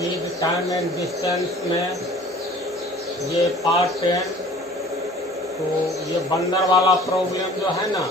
Speed time and distance में ये part 10। तो ये बंदर वाला प्रॉब्लम जो है ना,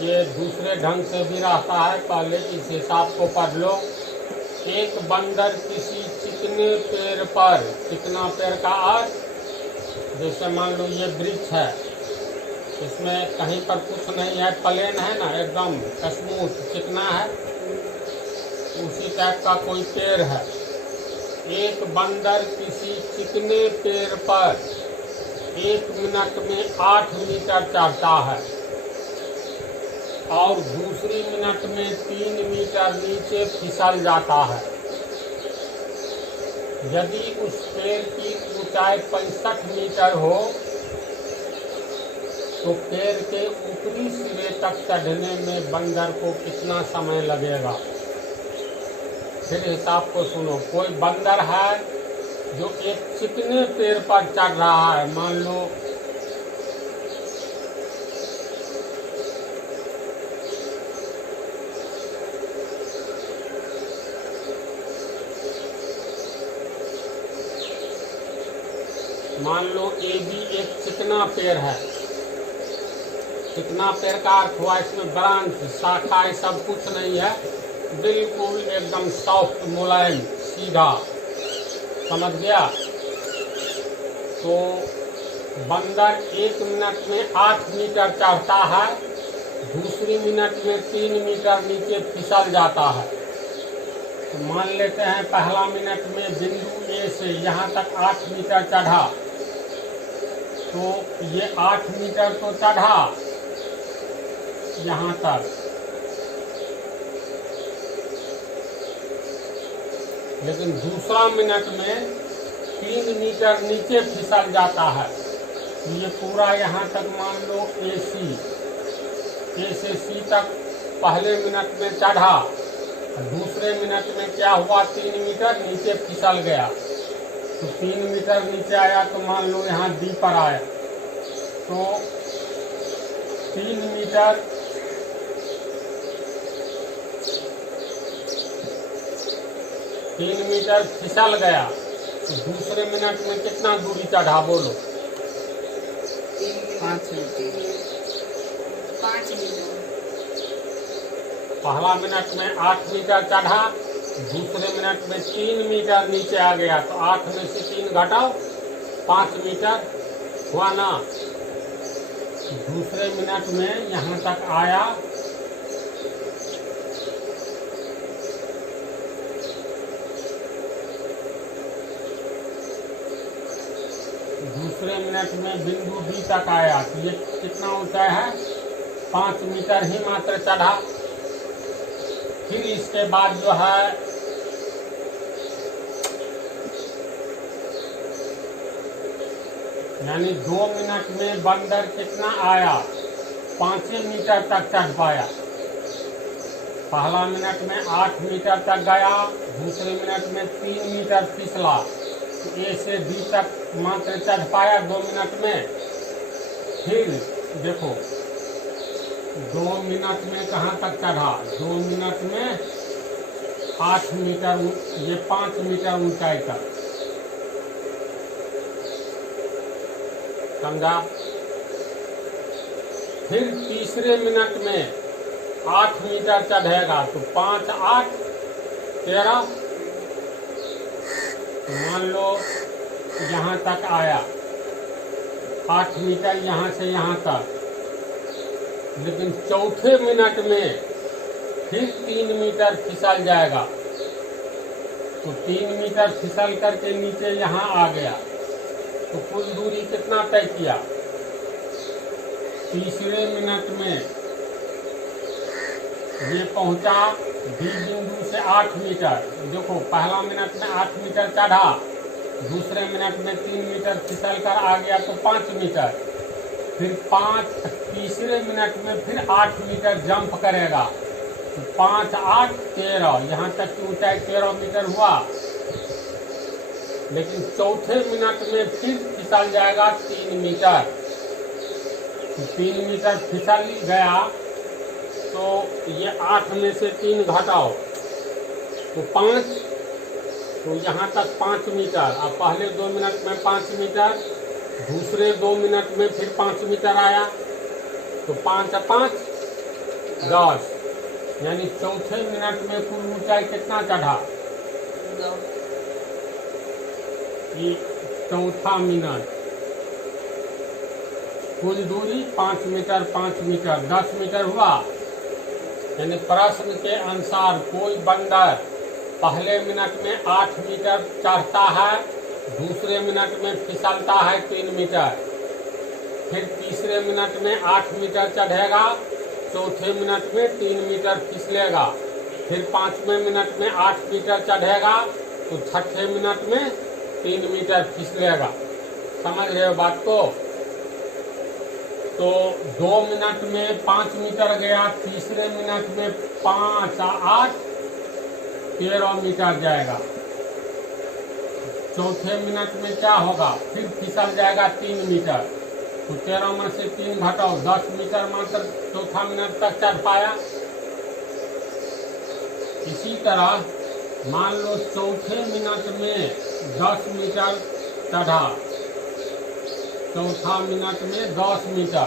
ये दूसरे ढंग से भी रहता है। पहले इस हिसाब को पढ़ लो। एक बंदर किसी चिकने पेड़ पर, चिकना पेड़ का अर्थ, जैसे मान लो ये वृक्ष है, इसमें कहीं पर कुछ नहीं है, प्लेन है ना, एकदम स्मूथ चिकना है, उसी टाइप का कोई पेड़ है। एक बंदर किसी चिकने पेड़ पर 1 मिनट में 8 मीटर चढ़ता है और दूसरी मिनट में 3 मीटर नीचे फिसल जाता है। यदि उस पेड़ की ऊंचाई 65 मीटर हो तो पेड़ के ऊपरी सिरे तक चढ़ने में बंदर को कितना समय लगेगा? फिर हिसाब को सुनो। कोई बंदर है जो एक चिकने पेड़ पर चढ़ रहा है, मान लो ये भी एक चिकना पेड़ है। चिकना पेड़ का अर्थ हुआ इसमें ब्रांच, शाखा, सब कुछ नहीं है, बिल्कुल एकदम सॉफ्ट, मुलायम, सीधा। समझ गया? तो बंदर 1 मिनट में 8 मीटर चढ़ता है, दूसरी मिनट में 3 मीटर नीचे फिसल जाता है। तो मान लेते हैं पहला मिनट में बिंदु ए से यहाँ तक 8 मीटर चढ़ा, तो ये 8 मीटर तो चढ़ा यहाँ तक, लेकिन दूसरा मिनट में 3 मीटर नीचे फिसल जाता है। ये पूरा यहाँ तक मान लो ए से सी तक पहले मिनट में चढ़ा, दूसरे मिनट में क्या हुआ, 3 मीटर नीचे फिसल गया। तो 3 मीटर नीचे आया तो मान लो यहाँ डी पर आया, तो 3 मीटर फिसल गया। तो दूसरे मिनट में कितना दूरी चढ़ा, बोलो? 5 मीटर। पहला मिनट में 8 मीटर चढ़ा, दूसरे मिनट में 3 मीटर नीचे आ गया, तो 8 में से 3 घटाओ, 5 मीटर हुआ ना। दूसरे मिनट में यहाँ तक आया, दूसरे मिनट में बिंदु बी तक आया, तो ये कितना ऊंचाई है, 5 मीटर ही मात्र चढ़ा। फिर इसके बाद जो है यानी 2 मिनट में बंदर कितना आया, 5 मीटर तक चढ़ पाया। पहला मिनट में 8 मीटर तक गया, दूसरे मिनट में 3 मीटर फिसला, तो ए से बी तक मात्र चढ़ पाया 2 मिनट में। फिर देखो 2 मिनट में कहाँ तक चढ़ा, 2 मिनट में 8 मीटर, ये 5 मीटर ऊंचाई तक। समझा? फिर तीसरे मिनट में 8 मीटर चढ़ेगा, तो 5, 8, 13, मान लो यहाँ तक आया 8 मीटर यहाँ से यहाँ तक, लेकिन चौथे मिनट में फिर 3 मीटर फिसल जाएगा, तो 3 मीटर फिसल करके नीचे यहाँ आ गया, तो कुल दूरी कितना तय किया? तीसरे मिनट में ये पहुंचा बी बिंदु से 8 मीटर। देखो पहला मिनट में 8 मीटर चढ़ा, दूसरे मिनट में 3 मीटर फिसल कर आ गया, तो 5 मीटर। फिर तीसरे मिनट में फिर 8 मीटर जंप करेगा, तो 5, 8, 13, यहाँ तक की ऊंचाई 13 मीटर हुआ। लेकिन चौथे मिनट में फिर फिसल जाएगा 3 मीटर, तो 3 मीटर फिसल गया, तो ये 8 में से 3 घटाओ, तो 5, तो यहाँ तक 5 मीटर। अब पहले 2 मिनट में 5 मीटर, दूसरे 2 मिनट में फिर 5 मीटर आया, तो 5 और 5 10, यानी चौथे मिनट में कुल ऊंचाई कितना चढ़ा? ये चौथा मिनट, कुल दूरी 5 मीटर 5 मीटर 10 मीटर हुआ। यानी प्रश्न के अनुसार कोई बंदर पहले मिनट में 8 मीटर चढ़ता है, दूसरे मिनट में फिसलता है 3 मीटर, फिर तीसरे मिनट में 8 मीटर चढ़ेगा, चौथे मिनट में 3 मीटर फिसलेगा, फिर 5वें मिनट में 8 मीटर चढ़ेगा, तो छठे मिनट में 3 मीटर फिसलेगा। समझ रहे हो बात को? तो 2 मिनट में 5 मीटर गया, तीसरे मिनट में 5 और 8 13 मीटर जाएगा, चौथे मिनट में क्या होगा? फिर फिसल जाएगा 3 मीटर, तो 13 में से 3 घटाओ, 10 मीटर मात्र चौथा मिनट तक चढ़ पाया। इसी तरह मान लो चौथे मिनट में 10 मीटर चढ़ा, चौथा मिनट में 10 मीटर।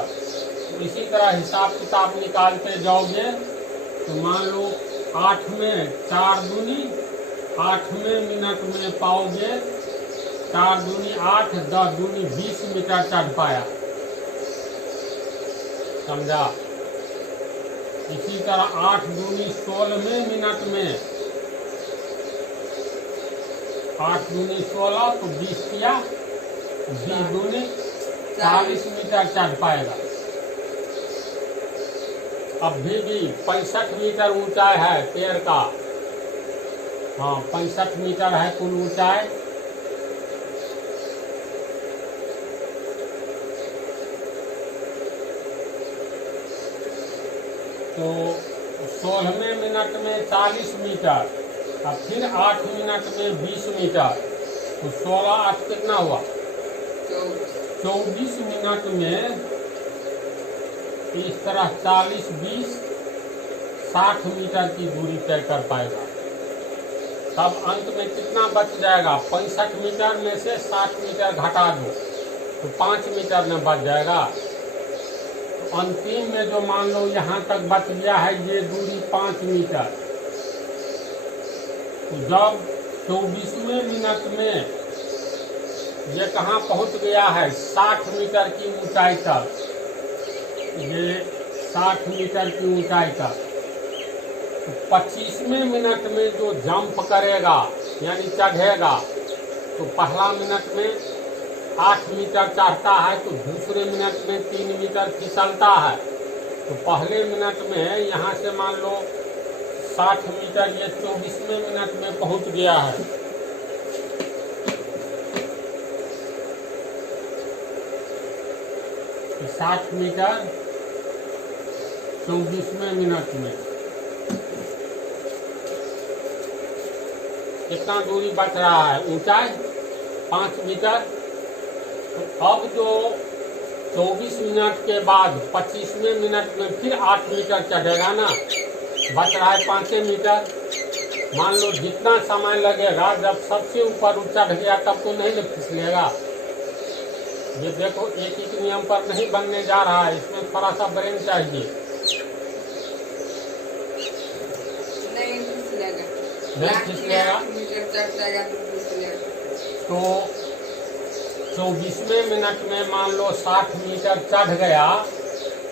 तो इसी तरह हिसाब किताब निकालते जाओगे तो मान लो 8 में 4 दूनी, 8वें मिनट में पाओगे 4 दूनी 8, 10 दूनी 20 मीटर चढ़ पाया। समझा? इसी तरह 8 दूनी 16वें मिनट में, 8 दूनी 16 तो 20 किया, 20 दूनी 40 मीटर चढ़ पाएगा। अब भी 65 मीटर ऊंचाई है पेड़ का। हाँ, 65 मीटर है कुल ऊंचाई। तो 16वें मिनट में 40 मीटर, अब फिर 8 मिनट में 20 मीटर, तो 16 8 कितना हुआ? 24 मिनट में इस तरह 40 20 60 मीटर की दूरी तय कर पाएगा। तब अंत में कितना बच जाएगा? 65 मीटर में से 60 मीटर घटा दो तो 5 मीटर में बच जाएगा। तो अंतिम में जो मान लो यहाँ तक बच गया है ये दूरी 5 मीटर, तो जब 24वें मिनट में ये कहाँ पहुँच गया है? 60 मीटर की ऊंचाई तक, ये 60 मीटर की ऊंचाई तक। तो 25वें मिनट में जो जंप करेगा यानी चढ़ेगा, तो पहला मिनट में 8 मीटर चढ़ता है, तो दूसरे मिनट में 3 मीटर फिसलता है। तो पहले मिनट में यहाँ से मान लो 60 मीटर, ये 24वें मिनट में पहुँच गया है। तो 60 मीटर 24वें मिनट में कितना दूरी बच रहा है? ऊंचाई 5 मीटर। तो अब जो 24 मिनट के बाद 25वें मिनट में फिर 8 मीटर चढ़ेगा ना, बच रहा है 5 मीटर। मान लो जितना समय लगेगा, जब सबसे ऊपर चढ़ गया तब तो नहीं फिसलेगा। ये देखो एक एक नियम पर नहीं बनने जा रहा है, इसमें थोड़ा सा ब्रेन चाहिए। नहीं फिसलेगा। तो 24वें मिनट में मान लो 60 मीटर चढ़ गया,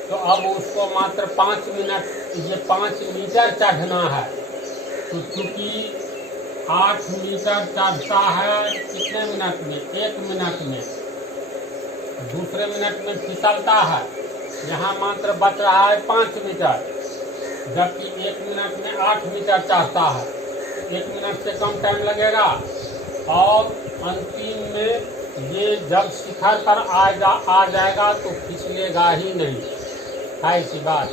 तो अब उसको मात्र 5 मिनट, ये 5 मीटर चढ़ना है। तो चूंकि 8 मीटर चढ़ता है कितने मिनट में? 1 मिनट में। दूसरे मिनट में फिसलता है, यहाँ मात्र बच रहा है 5 मीटर, जबकि 1 मिनट में 8 मीटर चढ़ता है। 1 मिनट से कम टाइम लगेगा। और अंतिम में ये जब शिखर पर आ जाएगा तो फिसलेगा ही नहीं, है ऐसी बात।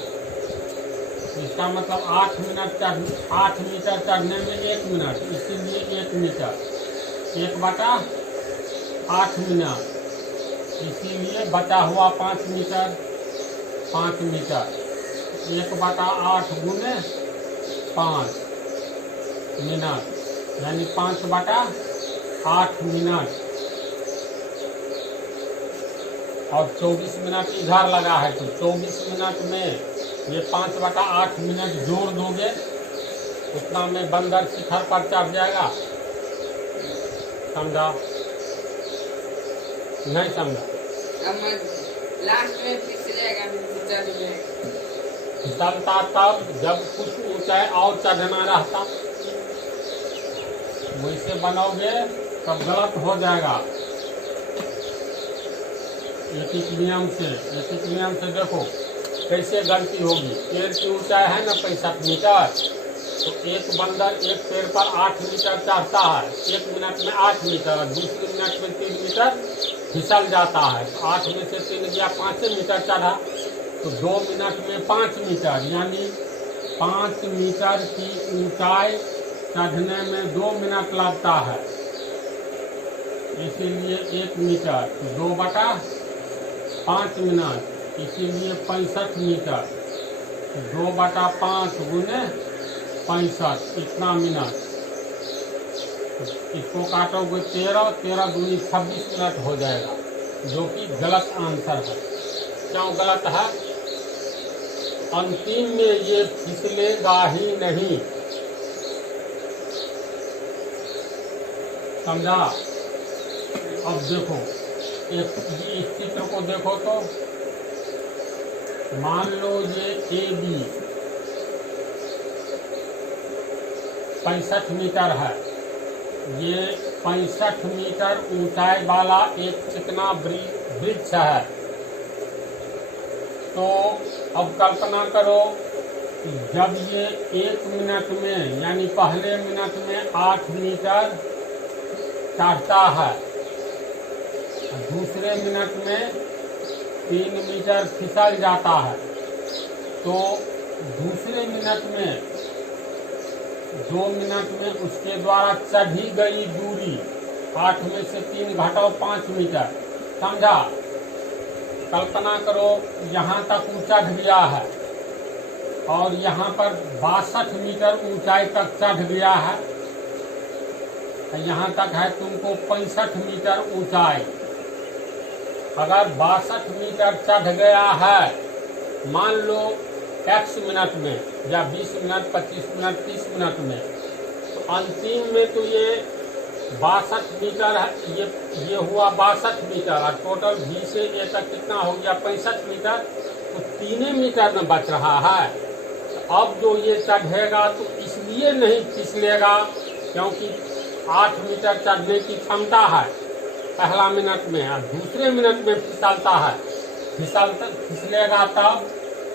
इसका मतलब 8 मीटर चढ़ने में 1 मिनट, इसीलिए 1 मीटर 1/8 मिनट, इसीलिए बचा हुआ 5 मीटर 5 मीटर 1/8 गुने 5 मिनट, यानी 5/8 मिनट, और 24 मिनट इधर लगा है, तो 24 मिनट में ये 5/8 मिनट जोड़ दोगे, उतना में बंदर शिखर पर चढ़ जाएगा। समझा? नहीं समझा? अब लास्ट में फिसलेगा, चढ़ जाएगा। फिसलता तब जब कुछ ऊंचाई और चढ़ना रहता, वैसे बनोगे तब गलत हो जाएगा। एक नियम से देखो कैसे गलती होगी। पेड़ की ऊंचाई है ना 65 मीटर, तो एक बंदर एक पेड़ पर 8 मीटर चढ़ता है, 1 मिनट में 8 मीटर, दूसरे मिनट में 3 मीटर फिसल जाता है, तो 8 में से 3 गया, 5 मीटर चढ़ा, तो 2 मिनट में 5 मीटर, यानी 5 मीटर की ऊंचाई चढ़ने में 2 मिनट लगता है। इसीलिए 1 मीटर 2/5 मिनट, इसीलिए 65 मीटर, 2/5 गुने 65, इतना मिनट। इसको काटोगे 13 दूनी 26 मिनट हो जाएगा, जो कि गलत आंसर है। क्यों गलत है? अंतिम में ये फिसलेगा ही नहीं। समझा? अब देखो, इस चित्र को देखो तो मान लो ये AB 65 मीटर है, ये 65 मीटर ऊंचाई वाला एक चिकना वृक्ष है। तो अब कल्पना करो, जब ये 1 मिनट में, यानी पहले मिनट में 8 मीटर चढ़ता है, दूसरे मिनट में 3 मीटर फिसल जाता है, तो दूसरे मिनट में 2 मिनट में उसके द्वारा चढ़ी गई दूरी 8 में से 3 घटाओ 5 मीटर। समझा? कल्पना करो यहाँ तक ऊंचा गया है और यहाँ पर 62 मीटर ऊंचाई तक चढ़ गया है, यहाँ तक है तुमको 65 मीटर ऊंचाई। अगर 62 मीटर चढ़ गया है, मान लो x मिनट में, या 20 मिनट, 25 मिनट, 30 मिनट में, तो अंतिम में तो ये 62 मीटर है, ये हुआ 62 मीटर, और टोटल B से A तक कितना हो गया 65 मीटर, तो 3 मीटर में बच रहा है। तो अब जो ये चढ़ेगा तो इसलिए नहीं फिसलेगा क्योंकि 8 मीटर चढ़ने की क्षमता है पहला मिनट में, और दूसरे मिनट में फिसलता है। फिसलेगा तब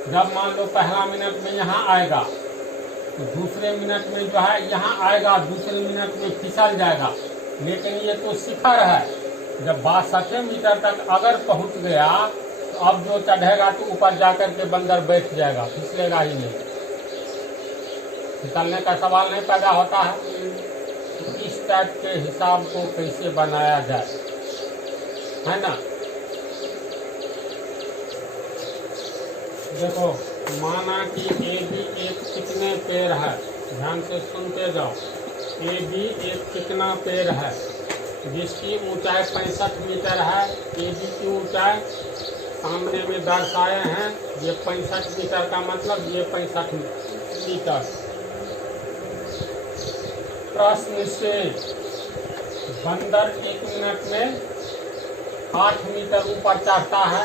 जब मान लो पहला मिनट में यहाँ आएगा, तो दूसरे मिनट में जो है यहाँ आएगा, दूसरे मिनट में फिसल जाएगा। लेकिन ये तो शिखर है, जब 62 मीटर तक अगर पहुँच गया तो अब जो चढ़ेगा तो ऊपर जाकर के बंदर बैठ जाएगा, फिसलेगा ही नहीं, फिसलने का सवाल नहीं पैदा होता है। तो इस टाइप के हिसाब को कैसे बनाया जाए, है ना? देखो, माना कि AB एक चिकने पेड़ है, ध्यान से सुनते जाओ। AB एक चिकना पेड़ है जिसकी ऊंचाई 65 मीटर है। AB की ऊंचाई सामने में दर्शाए हैं, ये 65 मीटर का मतलब ये 65 मीटर। प्रश्न से बंदर 1 मिनट में 8 मीटर ऊपर चढ़ता है,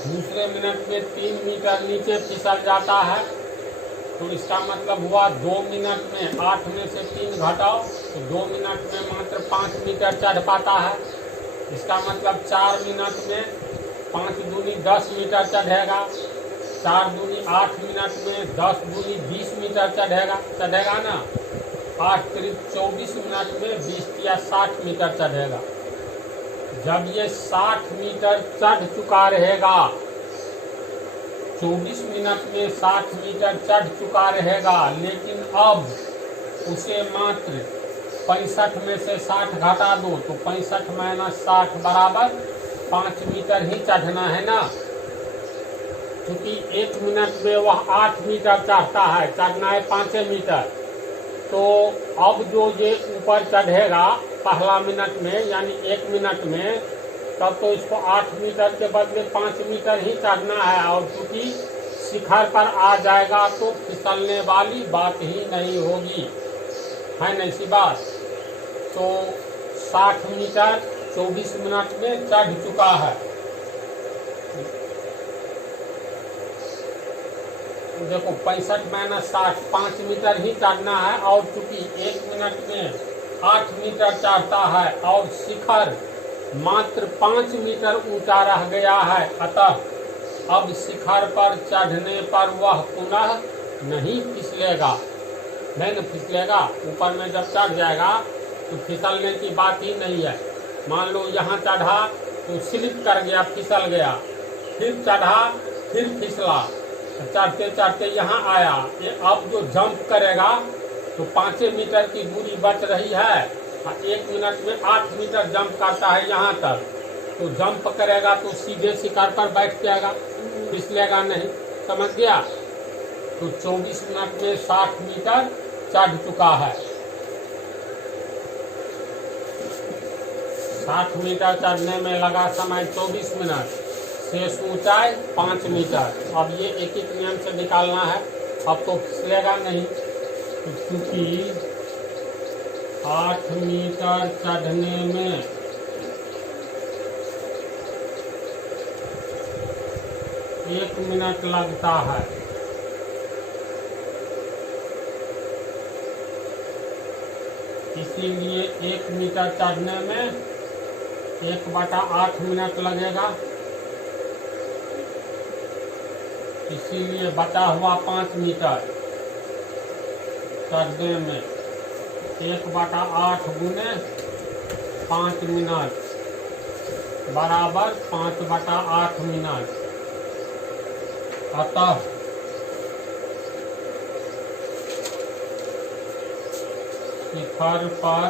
दूसरे मिनट में 3 मीटर नीचे फिसल जाता है, तो इसका मतलब हुआ 2 मिनट में 8 में से 3 घटाओ तो 2 मिनट में मात्र 5 मीटर चढ़ पाता है। इसका मतलब 4 मिनट में 5 दूनी 10 मीटर चढ़ेगा, 4 दूनी 8 मिनट में 10 दूनी 20 मीटर चढ़ेगा ना। 8 करीब 24 मिनट में 20 या 60 मीटर चढ़ेगा। जब ये 60 मीटर चढ़ चुका रहेगा, 24 मिनट में 60 मीटर चढ़ चुका रहेगा, लेकिन अब उसे मात्र 65 में से 60 घटा दो तो 65 माइनस 60 बराबर 5 मीटर ही चढ़ना है ना। क्योंकि 1 मिनट में वह 8 मीटर चढ़ता है, चढ़ना है 5 मीटर, तो अब जो ये ऊपर चढ़ेगा पहला मिनट में यानी 1 मिनट में, तब तो इसको 8 मीटर के बदले 5 मीटर ही चढ़ना है। और चूंकि शिखर पर आ जाएगा तो फिसलने वाली बात ही नहीं होगी, है ना ऐसी बात। तो 60 मीटर 24 मिनट में चढ़ चुका है। देखो 65 माइनस 60, 5 मीटर ही चढ़ना है। और चूंकि 1 मिनट में 8 मीटर चढ़ता है और शिखर मात्र 5 मीटर ऊंचा रह गया है, अतः अब शिखर पर चढ़ने पर वह पुनः नहीं फिसलेगा। नहीं फिसलेगा, ऊपर में जब चढ़ जाएगा तो फिसलने की बात ही नहीं है। मान लो यहाँ चढ़ा तो स्लिप कर गया, फिसल गया, फिर चढ़ा फिर फिसला, चढ़ते चढ़ते यहाँ आया। ये अब जो जंप करेगा तो 5 मीटर की दूरी बच रही है और 1 मिनट में 8 मीटर जंप करता है यहाँ तक। तो जंप करेगा तो सीधे शिखर पर बैठ जाएगा, फिसलेगा नहीं, समझ गया। तो 24 मिनट में 60 मीटर चढ़ चुका है। 60 मीटर चढ़ने में लगा समय 24 मिनट, शेष ऊंचाई 5 मीटर। अब ये एक एक नियम से निकालना है, अब तो फिसलेगा नहीं। तो क्योंकि 8 मीटर चढ़ने में 1 मिनट लगता है, इसीलिए 1 मीटर चढ़ने में 1/8 मिनट लगेगा। इसीलिए बचा हुआ 5 मीटर चढ़ने में 1/8 गुने 5 मिनट बराबर 5/8 मिनट। अतः शिखर पर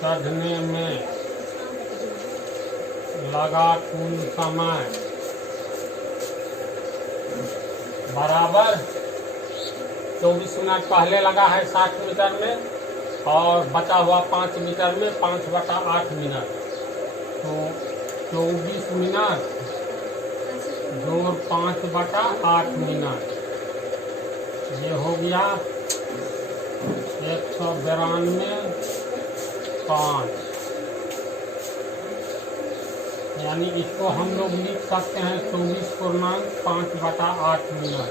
चढ़ने में लगा कुल समय बराबर 24 मिनट पहले लगा है 60 मीटर में और बचा हुआ 5 मीटर में 5/8 मिनट। तो 24 मिनट जोड़ 5/8 मिनट, ये हो गया 192.5। यानी इसको हम लोग लिख सकते हैं 24.5/8 मिनट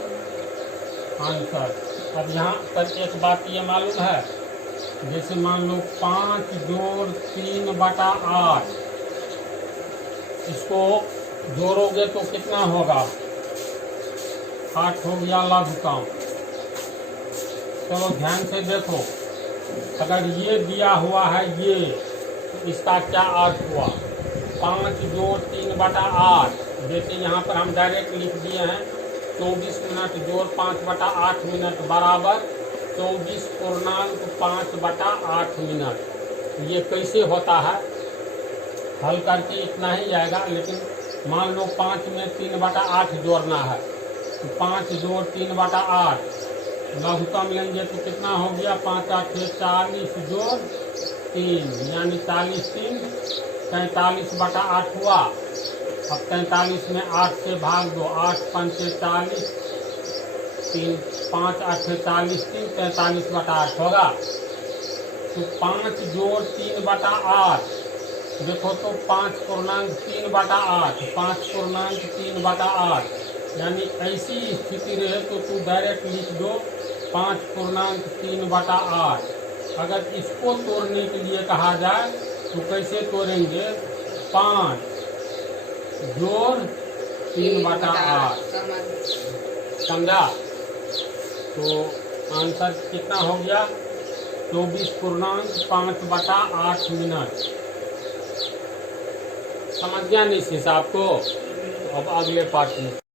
आंसर। अब यहाँ पर एक बात ये मालूम है, जैसे मान लो 5 जोड़ 3/8, इसको जोड़ोगे तो कितना होगा? 8 हो गया लघुतम। चलो ध्यान से देखो, अगर ये दिया हुआ है ये, तो इसका क्या अर्थ हुआ? 5 जोड़ 3/8, जैसे यहाँ पर हम डायरेक्ट लिख दिए हैं 24 मिनट जोड़ 5/8 मिनट बराबर 24.5/8 मिनट। ये कैसे होता है? हल करके इतना ही आएगा, लेकिन मान लो 5 में 3/8 जोड़ना है, तो 5 जोड़ 3/8 लघुतम लेंगे तो कितना हो गया? 5 8 40 जोड़ 3, यानी 40 3 43/8 हुआ। अब 43 में 8 से भाग दो, 8 पंचे 40, 3 5 8 40 3 43/8 होगा। तो 5 जोड़ 3/8, देखो तो 5.3/8, 5.3/8, यानी ऐसी स्थिति रहे तो तू डायरेक्ट लिख दो 5.3/8। अगर इसको तोड़ने के लिए कहा जाए तो कैसे तोड़ेंगे? 5 जोड़ 3/8, समझा? तो आंसर कितना हो गया? 24.5/8 मिनट। समझ गया नहीं इस हिसाब को? अब अगले पार्ट में